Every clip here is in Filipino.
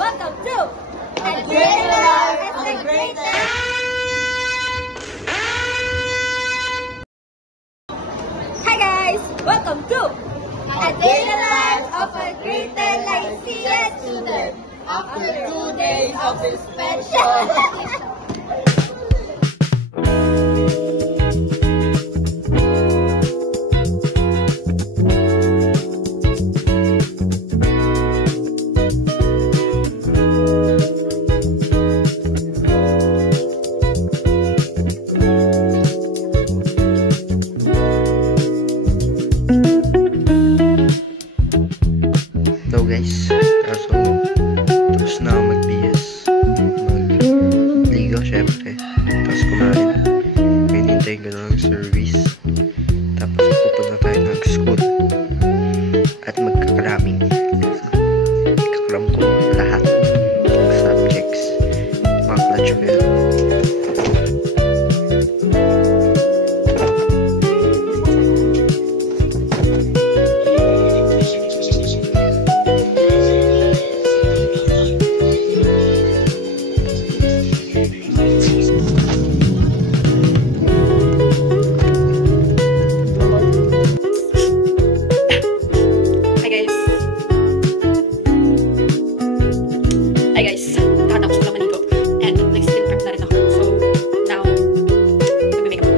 Welcome to A Day in the Life of a Great Life. Hi guys! Welcome to A Day in the Life of a Great Life student. After 2 days of suspension. Hello guys, so tapos na ako mag-BS, magligo syempre, tapos kumain, hinintay ko na ng service, tapos pupunta tayo ng school at magkakraming kakram ko lahat ng subjects, mga clutch ko yun. Hi guys, nakatapos ko lang maligo and nag-skin prep na rin ako. So now, mag-make up.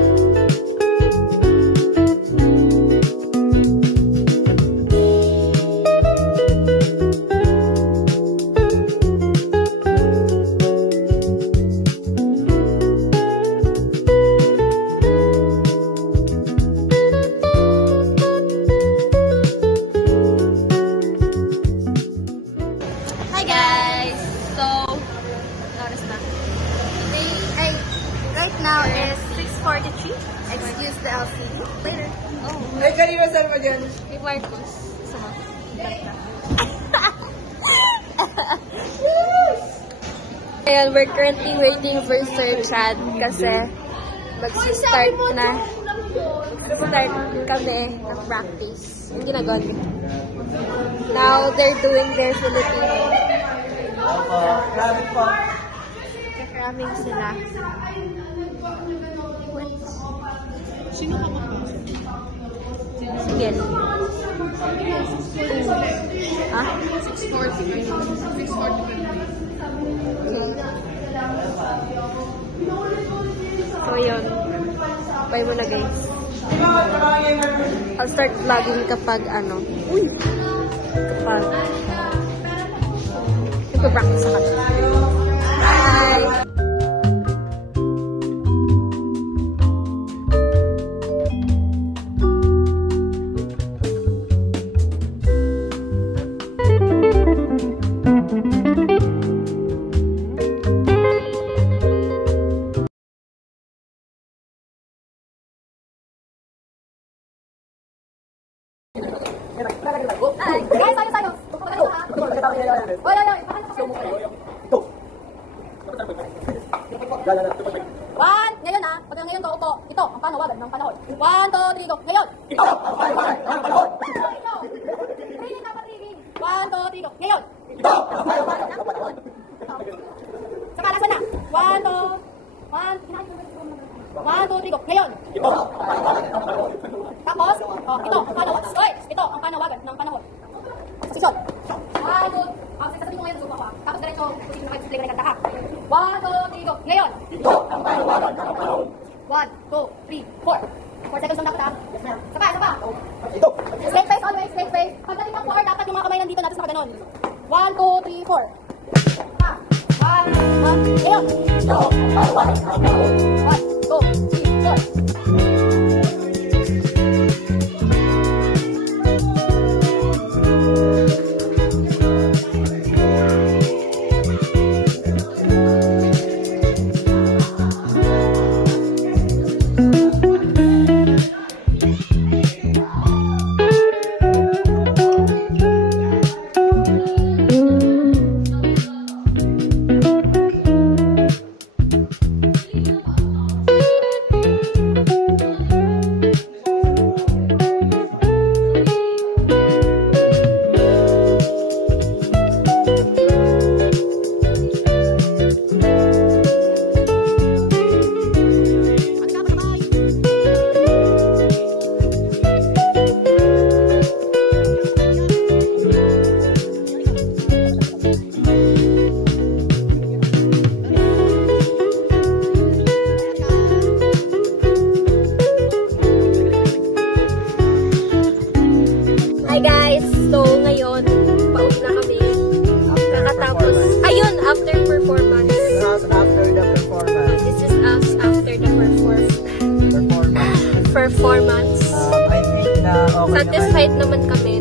Hi guys! So, notice na. Right now is 6:43. Excuse the LCD. Later. Oh. Ay, kanina saan mo dyan? Kay Marcos. Sama. Ayan, we're currently waiting for Sir Chad kasi mag-start na. Start kami ng practice. Yung ginagawa niyo. Now, they're doing their Filipino. Cramming sila. Sino ka ba? Sige. Ah? 6:40. 6:40. So, yun. Bye mo na, guys. I'll start vlogging kapag ano. Uy! Kapag nagpa-practice ako. Bye! Guys, tayo. Wala. One, ngayon ah. Pag ngayon to, upo. Ito, ang panawagan ng panahon. 1, 2, 3, go. Ngayon. Ito, ang panawagan ng panahon. 1, 2, 3, go. Ngayon. Ito, ang panawagan ng panahon. Sa palasan na. 1, 2, 3, go. Ngayon. Ito, ang panawagan ng panahon. Tapos, ito, ang panawagan. Ito, ang panawagan ng panahon. Sisyon. 1, 2, sasabihin mo ngayon, suko ko. Tapos diretso, position na kayo, display ka na kanta ha. 1, 2, 3, go. Ngayon. Ito, ang panawagan ng panahon. 1, 2, 3, 4. 4 seconds lang dapat ha. Isa pa. Ito. Straight face always, straight face. Pagdating ng 4, dapat yung mga kamay nandito natin sa nakaganon. 1, 2, 3, 4. Pa. 1, ngayon. Ito, ang panawagan ng panahon. 1, 2, 3, 4. satisfied naman kami.